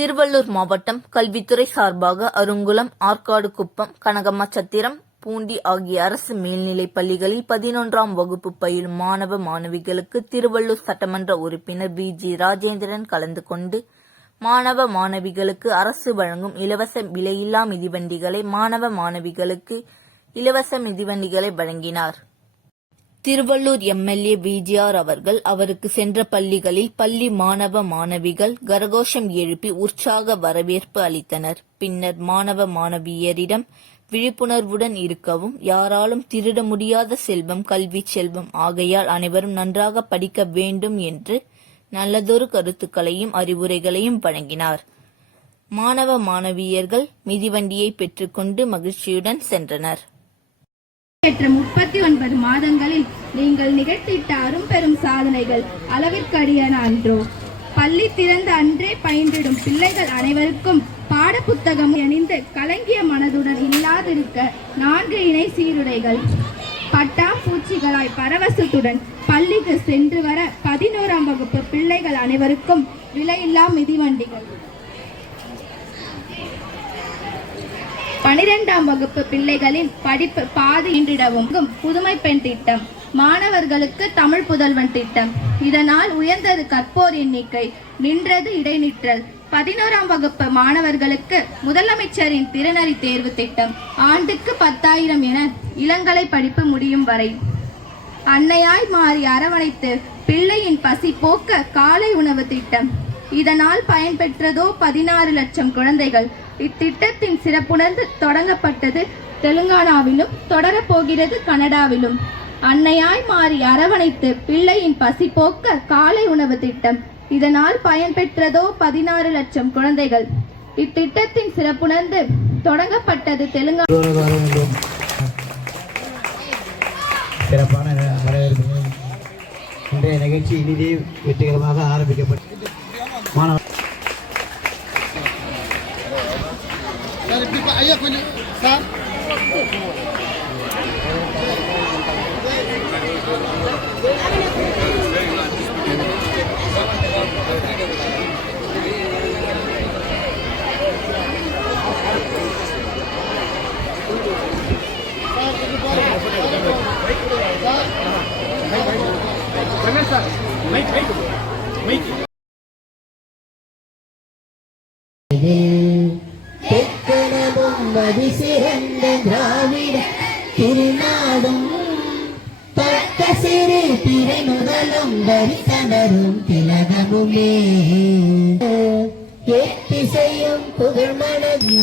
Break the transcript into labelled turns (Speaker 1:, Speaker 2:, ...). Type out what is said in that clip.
Speaker 1: திருவள்ளூர் மாவட்டம் கல்வித்துறை சார்பாக அருங்குளம் ஆற்காடு குப்பம் கனகம்மசத்திரம் பூண்டி ஆகிய அரசு மேல்நிலைப் பள்ளிகளில் பதினொன்றாம் வகுப்பு பயிலும் மாணவ மாணவிகளுக்கு திருவள்ளூர் சட்டமன்ற உறுப்பினர் வி. ஜி. ராஜேந்திரன் கலந்து கொண்டு மாணவ மாணவிகளுக்கு அரசு வழங்கும் இலவச விலையில்லா மிதிவண்டிகளை மாணவ மாணவிகளுக்கு இலவச மிதிவண்டிகளை வழங்கினார். திருவள்ளூர் எம்எல்ஏ விஜிஆர் அவர்கள் அவருக்கு சென்ற பள்ளிகளில் பள்ளி மாணவ மாணவிகள் கரகோஷம் எழுப்பி உற்சாக வரவேற்பு அளித்தனர். பின்னர் மாணவ மாணவியரிடம் விழிப்புணர்வுடன் இருக்கவும் யாராலும் திருட முடியாத செல்வம் கல்வி செல்வம் ஆகையால் அனைவரும் நன்றாக படிக்க வேண்டும் என்று நல்லதொரு கருத்துக்களையும் அறிவுரைகளையும் வழங்கினார். மாணவ மாணவியர்கள் மிதிவண்டியை பெற்றுக்கொண்டு மகிழ்ச்சியுடன் சென்றனர்.
Speaker 2: ஏற்ற முப்பத்தி ஒன்பது மாதங்களில் நீங்கள் நிகழ்த்திட்ட அரும்பெரும் சாதனைகள் அளவிற்கரியன அன்றோ. பள்ளி திறந்த அன்றே பயின்றிடும் பிள்ளைகள் அனைவருக்கும் பாடப்புத்தகம் அணிந்து கலங்கிய மனதுடன் இல்லாதிருக்க நான்கு இணை சீருடைகள். பட்டாம்பூச்சிகளாய் பரவசத்துடன் பள்ளிக்கு சென்று வர பதினோராம் வகுப்பு பிள்ளைகள் அனைவருக்கும் விலையில்லா மிதிவண்டிகள். பனிரெண்டாம் வகுப்பு பிள்ளைகளின் படிப்பு பாதி இன்றிடவும் புதுமை பெண் திட்டம் மாணவர்களுக்கு தமிழ் புதல்வன் திட்டம். இதனால் உயர்ந்தது கற்போர் எண்ணிக்கை நின்றது இடைநிற்றல். பதினோராம் வகுப்பு மாணவர்களுக்கு முதலமைச்சரின் திறனறி தேர்வு திட்டம். ஆண்டுக்கு பத்தாயிரம் என இளங்கலை படிப்பு முடியும் வரை. அன்னையாய் மாறி அரவணைத்து பிள்ளையின் பசி போக்க காலை உணவு திட்டம். இதனால் பயன்பெற்றதோ பதினாறு லட்சம் குழந்தைகள். இத்திட்டத்தின் சிறப்புணர்ந்து தொடங்கப்பட்டது தெலுங்கானாவிலும் தொடரப்போகிறது கனடாவிலும். அன்னையாய் மாறி அரவணைத்து பிள்ளையின் பசி போக்க காலை உணவு திட்டம். இதனால் பயன்பெற்றதோ பதினாறு லட்சம் குழந்தைகள். இத்திட்டத்தின் சிறப்புணர்ந்து தொடங்கப்பட்டது
Speaker 3: தெலுங்கானா சிறப்பான வரவேற்பு. இன்றைய நிகழ்ச்சி இனிதே வெற்றிகரமாக ஆரம்பிக்கப்பட்டது மாணவ
Speaker 4: சார் இப்படி பா-
Speaker 5: அதிசிறந்த திராவிட திருநாடும். பட்ட சிறு திரை முதலும் வரிசனரும் திலகமுமே. எத்திசையும் புகழ் மனதி